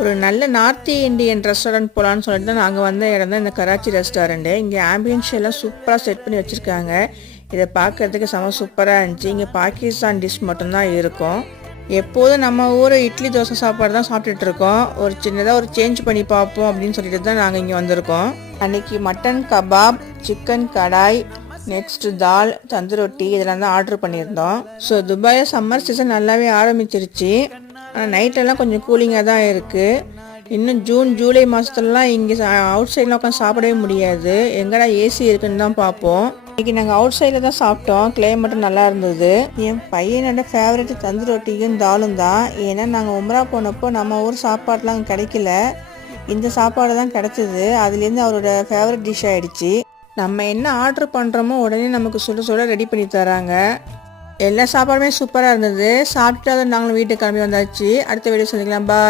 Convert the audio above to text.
ஒரு நல்ல north Indian restaurant போகலான்னு சொல்லிட்டு தான் நாங்கள் வந்த இடம் தான் இந்த கராச்சி ரெஸ்டாரண்ட்டு. இங்கே ஆம்பியன்ஸ் எல்லாம் சூப்பராக செட் பண்ணி வச்சுருக்காங்க. இதை பார்க்குறதுக்கு செம சூப்பராக இருந்துச்சு. இங்கே பாகிஸ்தான் டிஷ் மட்டும்தான் இருக்கும். எப்போதும் நம்ம ஊர் இட்லி தோசை சாப்பாடு தான் சாப்பிட்டுட்டு இருக்கோம். ஒரு சின்னதாக ஒரு சேஞ்ச் பண்ணி பார்ப்போம் அப்படின்னு சொல்லிட்டு தான் நாங்கள் இங்கே வந்திருக்கோம். அன்றைக்கி மட்டன் கபாப், சிக்கன் கடாய், நெக்ஸ்ட்டு தால், தந்தூரி ரொட்டி இதெல்லாம் தான் ஆர்டர் பண்ணியிருந்தோம். ஸோ துபாயில் சம்மர் சீசன் நல்லாவே ஆரம்பிச்சிருச்சு. ஆனால் நைட்டெல்லாம் கொஞ்சம் கூலிங்காக தான் இருக்குது. இன்னும் ஜூன் ஜூலை மாதத்துலலாம் இங்கே அவுட் சைட்லாம் உட்காந்து சாப்பிடவே முடியாது. எங்கடா ஏசி இருக்குன்னு தான் பார்ப்போம். இன்றைக்கி நாங்கள் அவுட் சைடில் தான் சாப்பிட்டோம். கிளைமேட்டும் நல்லா இருந்தது. என் பையனோட ஃபேவரெட் தந்தூரி ரொட்டியும் தாலும் தான். ஏன்னா நாங்கள் உம்ரா போனப்போ நம்ம ஊர் சாப்பாடுலாம் கிடைக்கல, இந்த சாப்பாடு தான் கிடச்சிது. அதுலேருந்து அவரோட ஃபேவரட் டிஷ் ஆகிடுச்சு. நம்ம என்ன ஆர்டர் பண்ணுறோமோ உடனே நமக்கு சுட சுட ரெடி பண்ணி தராங்க. எல்லா சாப்பாடுமே சூப்பராக இருந்தது. சாப்பிட்டு அதை நாங்களும் வீட்டுக்கு கிளம்பி வந்தாச்சு. அடுத்த வீடியோ சந்திக்கலாம். பாய்.